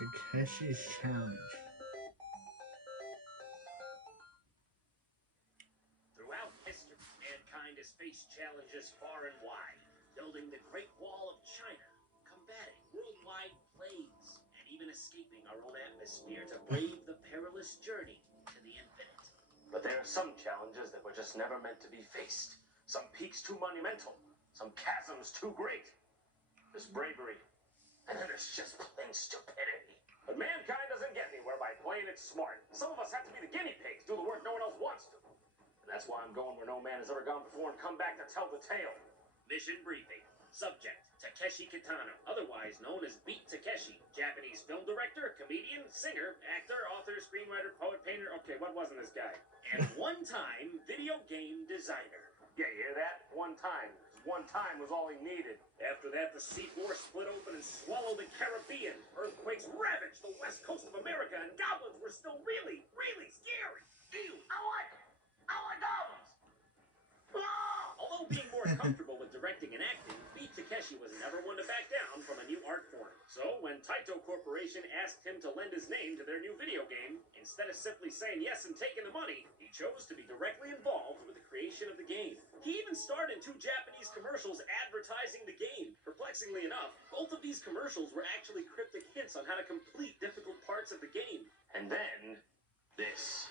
Takeshi's challenge. Throughout history, mankind has faced challenges far and wide, building the Great Wall of China, combating worldwide plagues, and even escaping our own atmosphere to brave the perilous journey to the infinite. But there are some challenges that were just never meant to be faced. Some peaks too monumental, some chasms too great. There's bravery, and then there's just plain stupidity. But mankind doesn't get anywhere by playing it smart. Some of us have to be the guinea pigs, do the work no one else wants to. And that's why I'm going where no man has ever gone before and come back to tell the tale. Mission briefing. Subject, Takeshi Kitano, otherwise known as Beat Takeshi. Japanese film director, comedian, singer, actor, author, screenwriter, poet, painter. Okay, what wasn't this guy? And one-time video game designer. Yeah, you hear that? One time. One time was all he needed. After that, the sea floor split open and swallowed the Caribbean. Earthquakes ravaged the west coast of America, and goblins were still really, really scary. Ew, I like goblins. Ah! Although being more comfortable with directing and acting, Beat Takeshi was never one to back down from a new art form. So when Taito Corporation asked him to lend his name to their new video game, instead of simply saying yes and taking the money, he chose to be directly involved with the creation of the game. He even starred in 2 Japanese commercials advertising the game. Perplexingly enough, both of these commercials were actually cryptic hints on how to complete difficult parts of the game. And then, this.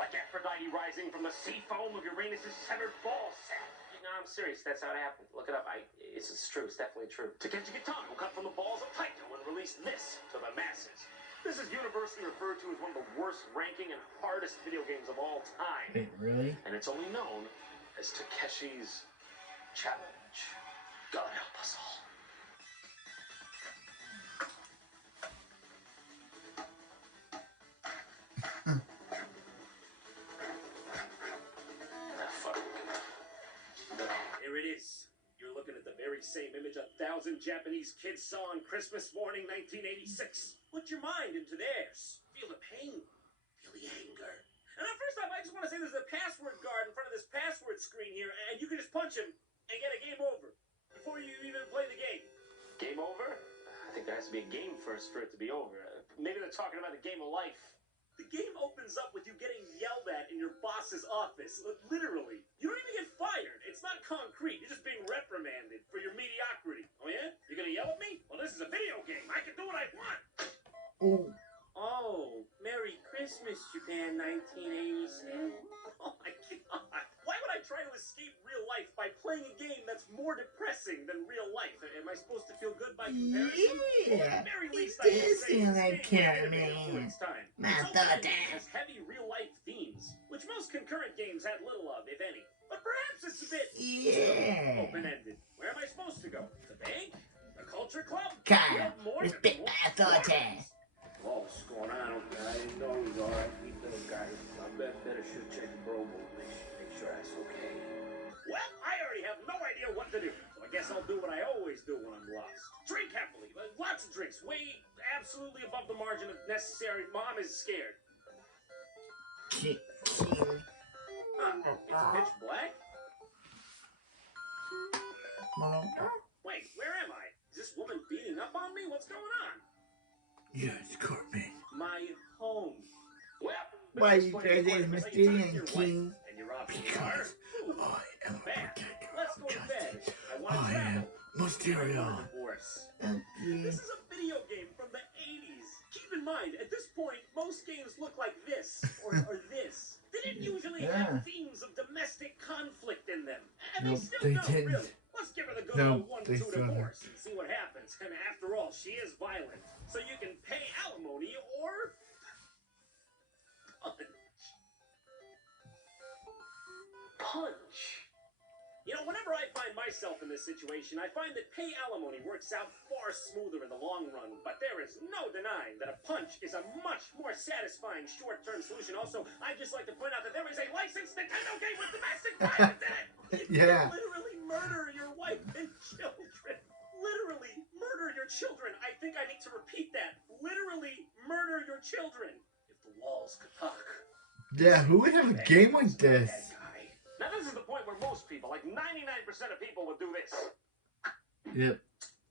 Like Aphrodite rising from the sea foam of Uranus' severed ball sack. No, I'm serious. That's how it happened. Look it up. It's true. It's definitely true. Takeshi Kitano cut from the balls of Taito and released this to the masses. This is universally referred to as one of the worst ranking and hardest video games of all time. Wait, really? And it's only known as Takeshi's challenge. God help us all. Here it is. You're looking at the very same image 1,000 Japanese kids saw on Christmas morning 1986. Put your mind into theirs. Feel the pain. Feel the anger. And first off, I just want to say there's a password guard in front of this password screen here, and you can just punch him and get a game over before you even play the game. Game over? I think there has to be a game first for it to be over. Maybe they're talking about the game of life. The game opens up with you getting yelled at in your boss's office. Literally. You don't even get fired. It's not concrete. You're just being reprimanded for your mediocrity. Oh, yeah? You're going to yell at me? Well, this is a video game. I can do what I want. Oh. Oh, Merry Christmas, Japan 1986. Oh, my God. Why would I try to escape real life by playing a game that's more depressing than real life? Am I supposed to feel good by comparison? Yeah, well, at the very least, it I can does say feel this like game it, was innovative for man. its time. My Its thought opening that. has heavy real-life themes, which most concurrent games had little of, if any. But perhaps it's a bit open-ended. Where am I supposed to go? The bank? The culture club? Kyle, More respect my authority. Oh, what's going on? I didn't know he was all right. We little guy. I better should check the bro mode. Make sure that's okay. Well, I already have no idea what to do. So I guess I'll do what I always do when I'm lost. Drink happily. Lots of drinks. Way absolutely above the margin of necessary. Mom is scared. It's pitch black? Wait, where am I? Is this woman beating up on me? What's going on? Yes, Corbin. My home. Well, Why you guys is Mysterian King? And you're off Because I am a bad. protector Let's of go to bed. justice. I want to I travel. am Mysterion. Divorce. Okay. This is a video game from the 80s. Keep in mind, at this point, most games look like this or this. They didn't usually have themes of domestic conflict in them. And Nope, they still they don't, didn't. really. Let's give her the good Nope, old they 1-2 still divorce and see what happens. And after all, she is violent. So you can pay alimony or punch. You know, whenever I find myself in this situation, I find that pay alimony works out far smoother in the long run. But there is no denying that a punch is a much more satisfying short-term solution. Also, I'd just like to point out that there is a licensed Nintendo game with domestic violence in it. You Yeah. can literally murder your wife and children. Literally murder your children. I think I need to repeat that. Literally murder your children. If the walls could talk. Yeah, who would have a game like this? Now this is the point where most people, like 99% of people, would do this. Yep,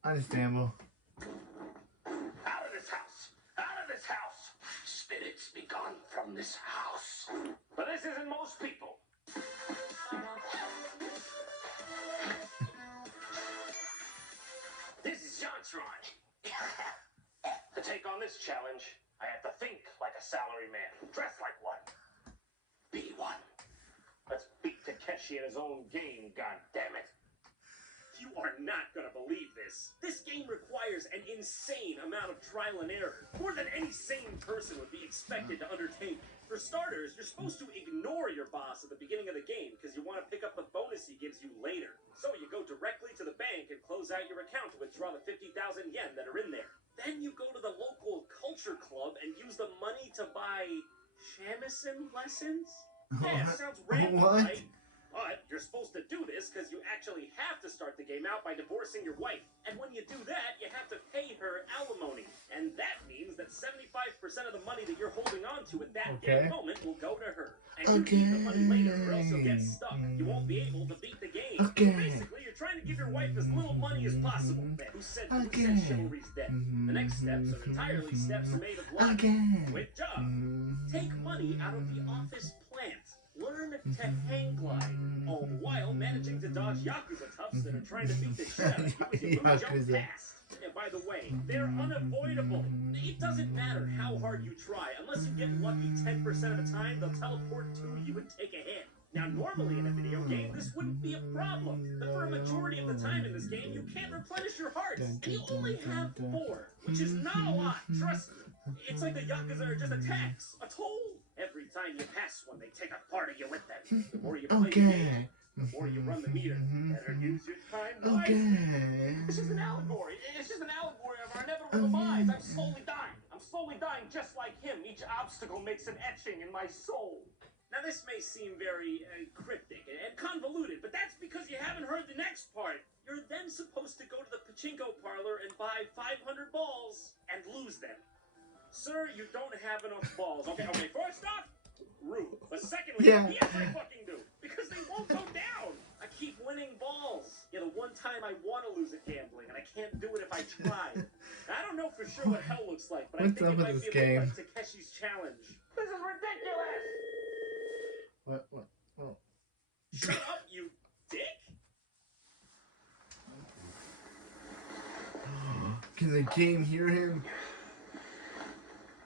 understandable. Out of this house. this house. But this isn't most people. This is Jontron. To take on this challenge, I have to think like a salaryman, dress like one, be one. Let's beat Takeshi at his own game, goddammit. You are not gonna believe this. This game requires an insane amount of trial and error, more than any sane person would be expected to undertake. For starters, you're supposed to ignore your boss at the beginning of the game because you want to pick up the bonus he gives you later. So you go directly to the bank and close out your account to withdraw the 50,000 yen that are in there. Then you go to the local culture club and use the money to buy shamisen lessons? Yeah, sounds random, right? But you're supposed to do this because you actually have to start the game out by divorcing your wife. And when you do that, you have to pay her alimony. And that means that 75% of the money that you're holding on to at that given moment will go to her. And you need the money later or else you'll get stuck. You won't be able to beat the game. So basically, you're trying to give your wife as little money as possible. Who said chivalry's dead? The next steps are entirely steps made of luck. Quick job. Take money out of the office plant. Learn to hang glide, all the while managing to dodge Yakuza toughs that are trying to beat the shit out of you as you move jump past. And by the way, they're unavoidable. It doesn't matter how hard you try. Unless you get lucky 10% of the time, they'll teleport to you and take a hit. Now, normally in a video game, this wouldn't be a problem. But for a majority of the time in this game, you can't replenish your hearts. And you only have 4, which is not a lot, trust me. It's like the Yakuza are just a tax, a toll. Every time you pass one, they take a part of you with them. The more you play the game, the more you run the meter. Better use your time wisely. It's just an allegory. It's just an allegory of our inevitable demise. I'm slowly dying. I'm slowly dying just like him. Each obstacle makes an etching in my soul. Now, this may seem very cryptic and convoluted, but that's because you haven't heard the next part. You're then supposed to go to the pachinko parlor and buy 500 balls and lose them. Sir, you don't have enough balls. Okay, first off, rude. But secondly, yes, I fucking do. Because they won't go down. I keep winning balls. Yeah, the one time I want to lose at gambling, and I can't do it if I try. I don't know for sure what hell looks like, but I think it might be a bit like Takeshi's challenge. This is ridiculous! What? Oh. Shut up, you dick! Can the game hear him?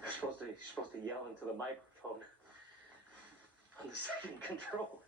You're supposed to yell into the microphone on the second controller.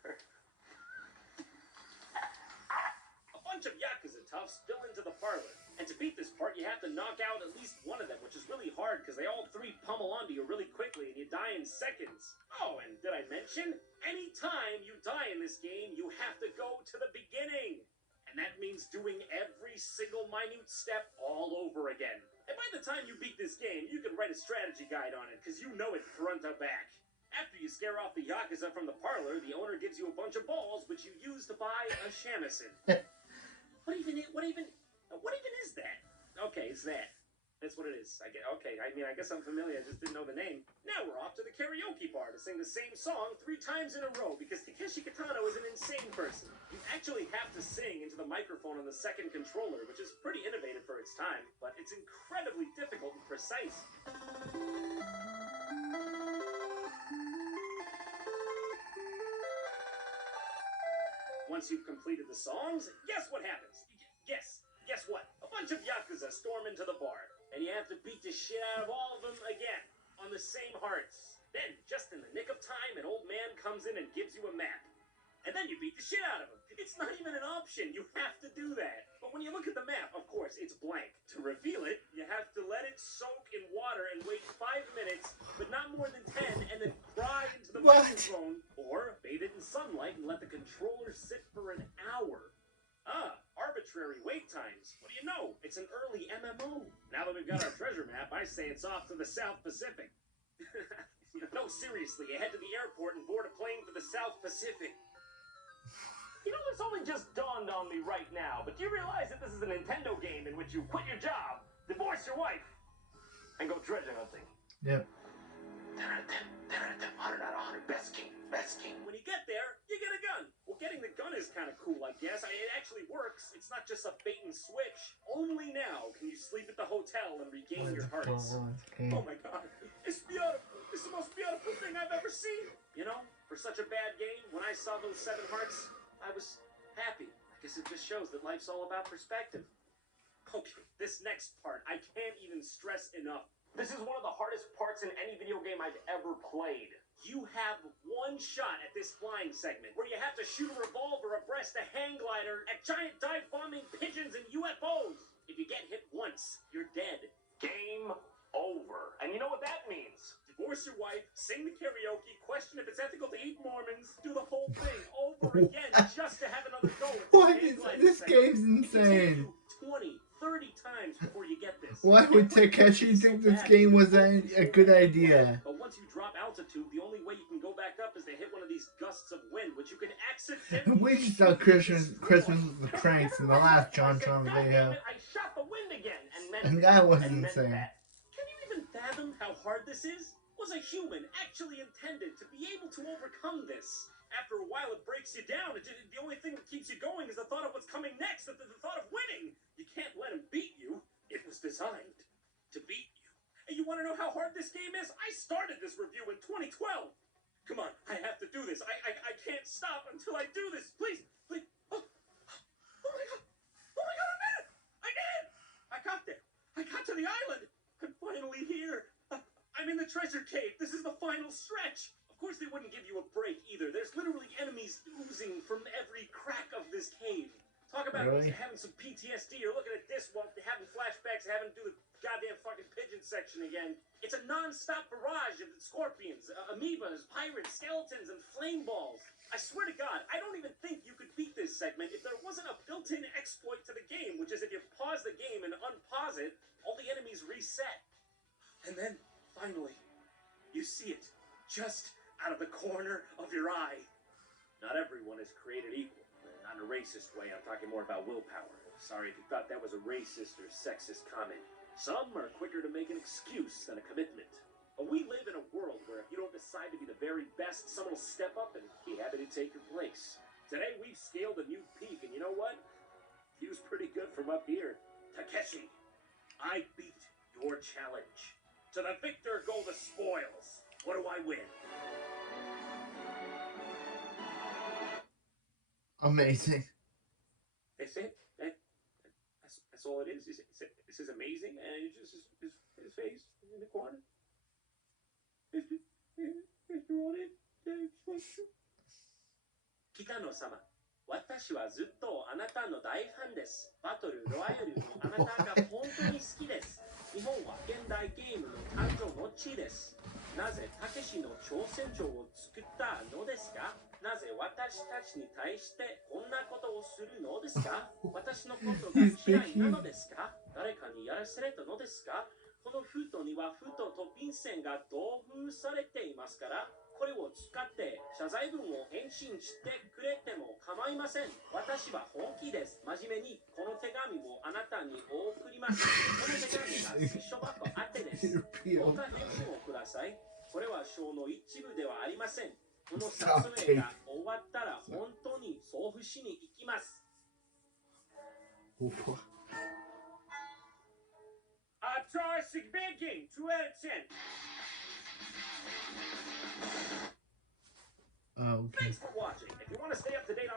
A bunch of Yakuza toughs spill into the parlor. And to beat this part, you have to knock out at least one of them, which is really hard because they all 3 pummel onto you really quickly and you die in seconds. Oh, and did I mention? Anytime you die in this game, you have to go to the beginning. And that means doing every single minute step all over again. And by the time you beat this game, you can write a strategy guide on it, because you know it front to back. After you scare off the Yakuza from the parlor, the owner gives you a bunch of balls, which you use to buy a shamisen. What even is that? Okay, it's that. That's what it is. I guess I'm familiar. I just didn't know the name. Now we're off to the karaoke bar to sing the same song 3 times in a row because Takeshi Kitano is an insane person. You actually have to sing into the microphone on the second controller, which is pretty innovative for its time, but it's incredibly difficult and precise. Once you've completed the songs, guess what happens? Guess what? A bunch of Yakuza storm into the bar, and you have to beat the shit out of all of them again, on the same hearts. Then, just in the nick of time, an old man comes in and gives you a map. And then you beat the shit out of him. It's not even an option. You have to do that. But when you look at the map, of course, it's blank. To reveal it, you have to let it soak in water and wait 5 minutes, but not more than 10, and then cry into the microphone, or bathe it in sunlight and let the controller sit for an hour. Arbitrary wait times. What do you know? It's an early MMO. Now that we've got our treasure map, I say it's off to the South Pacific. No, seriously, you head to the airport and board a plane for the South Pacific. You know, this only just dawned on me right now, but do you realize that this is a Nintendo game in which you quit your job, divorce your wife, and go treasure hunting? Yep. 10 out of 10, 100 out of 100, best king. When you get there, you get a gun. Well, getting the gun is kind of cool, I guess. It actually works. It's not just a bait and switch. Only now can you sleep at the hotel and regain your hearts. Oh my god, it's beautiful. It's the most beautiful thing I've ever ever seen. You know, for such a bad game, when I saw those 7 hearts, I was happy. I guess it just shows that life's all about perspective. Okay, this next part, I can't even stress enough. This is one of the hardest parts in any video game I've ever played. You have one shot at this flying segment where you have to shoot a revolver abreast a hang glider at giant dive-bombing pigeons and UFOs. If you get hit once, you're dead. Game over. And you know what that means? Divorce your wife, sing the karaoke, question if it's ethical to eat Mormons, do the whole thing over again just to have another go at What is this game's insane? 20, 30 times before you get this. Why would Takeshi think this game was a good idea? But once you drop altitude, the only way you can go back up is to hit one of these gusts of wind, which you can accidentally... We just saw Christmas with the Cranks in the last John Tron video. I shot the wind again, And that was insane. Can you even fathom how hard this is? Was a human actually intended to be able to overcome this? After a while, it breaks you down. The only thing that keeps you going is the thought of what's coming next, the thought of winning. You can't let him beat you. It was designed to beat you. And you want to know how hard this game is? I started this review in 2012. Come on, I have to do this. I can't stop until I do this. Please, please. Oh my God. Oh my God, I did it. I did it. I got there. I got to the island. I'm finally here. I'm in the treasure cave. This is the final stretch. Of course, they wouldn't give you a break either. There's literally enemies oozing from every crack of this cave. Talk about having some PTSD. You're looking at this while having flashbacks, having to do the goddamn fucking pigeon section again. It's a non-stop barrage of scorpions, amoebas, pirates, skeletons, and flame balls. I swear to God, I don't even think you could beat this segment if there wasn't a built-in exploit to the game, which is if you pause the game and unpause it, all the enemies reset. And then, finally, you see it just out of the corner of your eye. Not everyone is created equal. Not in a racist way, I'm talking more about willpower. Sorry if you thought that was a racist or sexist comment. Some are quicker to make an excuse than a commitment. But we live in a world where if you don't decide to be the very best, someone will step up and be happy to take your place. Today we've scaled a new peak, and you know what? View's pretty good from up here. Takeshi, I beat your challenge. To the victor go the spoils. What do I win? Amazing. That's it. That's all it is. This is amazing, and it's just his face in the corner. Kitano-sama, 私はずっとあなたの大ファンです。バトルロワイヤルのあなたが本当に好きです。日本は現代ゲームの誕生の地です。なぜたけしの挑戦状を作ったのですか？なぜ私たちに対してこんなことをするのですか？私のことが嫌いなのですか？誰かにやらされたのですか？この封筒には封筒と便箋が同封されていますから、これを使って謝罪文を返信してくれても構いません。私は本気です。真面目にこの手紙をあなたに送ります。この手紙が秘書箱宛てです。どうか返信をください。これは章の一部ではありません。この撮影が終わったら本当に送付しに行きます。Toxic baking, 2 out of 10. Okay. Thanks for watching. If you want to stay up to date on